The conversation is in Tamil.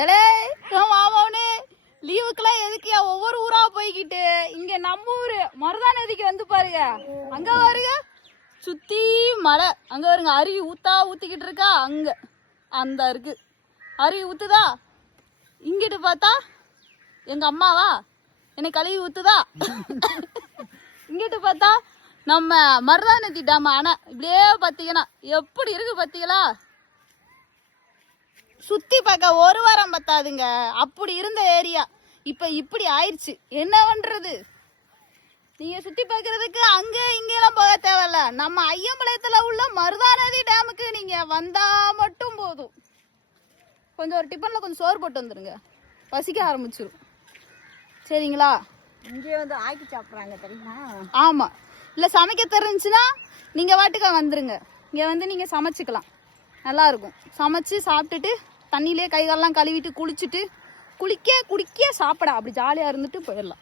ஏலே மாமாவனே லீவுக்கெல்லாம் எதுக்குயா ஒவ்வொரு ஊரா போய்கிட்டு இங்க நம்ம ஊரு மருதா நதிக்கு வந்து பாருங்க. அங்க பாருங்க சுத்தி மலை, அங்க பாருங்க அருவி ஊத்திக்கிட்டு இருக்கா. அங்க அந்த இருக்கு அருவி ஊத்துதா. இங்கிட்டு பார்த்தா எங்க அம்மாவா என்னை கழுவி ஊத்துதா. இங்கிட்டு பார்த்தா நம்ம மருதா நதி டேம். ஆனா இப்படியே பாத்தீங்கன்னா எப்படி இருக்கு பாத்தீங்களா? சுத்தி பார்க்க ஒரு வாரம் பத்தாதுங்க, அப்படி இருந்த ஏரியா இப்ப இப்படி ஆயிடுச்சு. என்ன பண்றது? நீங்க சுத்தி பார்க்கறதுக்கு அங்க இங்க எல்லாம் போக தேவையில்ல, நம்ம ஐயம்பாளையத்துல உள்ள மருதா நதி டேமுக்கு நீங்க வந்தா மட்டும் போதும். கொஞ்சம் ஒரு டிஃபன்ல கொஞ்சம் சோறு போட்டு வந்துருங்க, பசிக்க ஆரம்பிச்சிடும். சரிங்களா? இங்கே வந்து ஆக்கி சாப்பிட்றாங்க தெரியுமா? ஆமா, இல்ல சமைக்க தெரிஞ்சுன்னா நீங்க வாட்டுக்கா வந்துருங்க. இங்க வந்து நீங்க சமைச்சுக்கலாம், நல்லா இருக்கும். சமைச்சு சாப்பிட்டுட்டு தண்ணியிலே கை காலெல்லாம் கழுவிட்டு குளிச்சுட்டு குளிக்க குடிக்க சாப்பிட அப்படி ஜாலியா இருந்துட்டு போயிடலாம்.